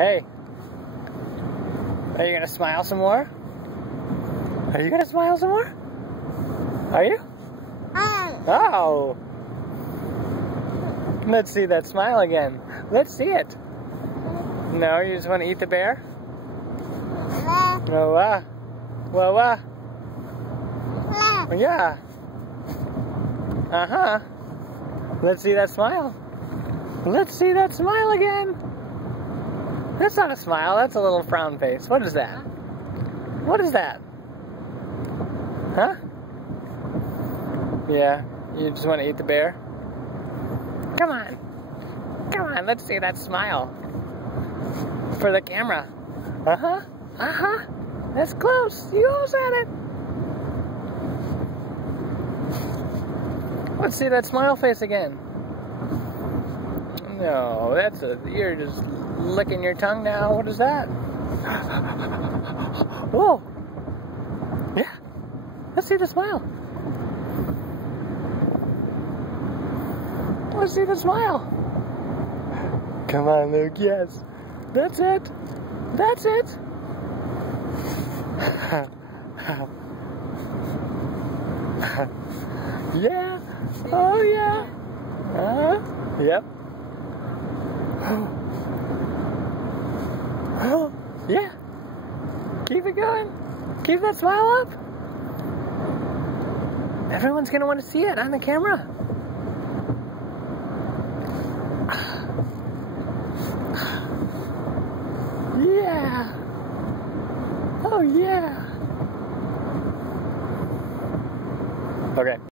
Hey, are you gonna smile some more? Are you gonna smile some more? Are you? Oh! Let's see that smile again. Let's see it. No, you just want to eat the bear? Oh, yeah. Uh-huh. Let's see that smile. Let's see that smile again. That's not a smile, that's a little frown face. What is that? What is that? Huh? Yeah, you just want to eat the bear? Come on. Come on, let's see that smile. For the camera. Uh-huh. Uh-huh. That's close. You almost had it. Let's see that smile face again. No, you're just licking your tongue now. What is that? Whoa. Yeah. Let's see the smile. Let's see the smile. Come on, Luke. Yes. That's it. That's it. Yeah. Oh, yeah. Yep. Yeah. Keep it going. Keep that smile up. Everyone's going to want to see it on the camera. Yeah. Oh, yeah. Okay.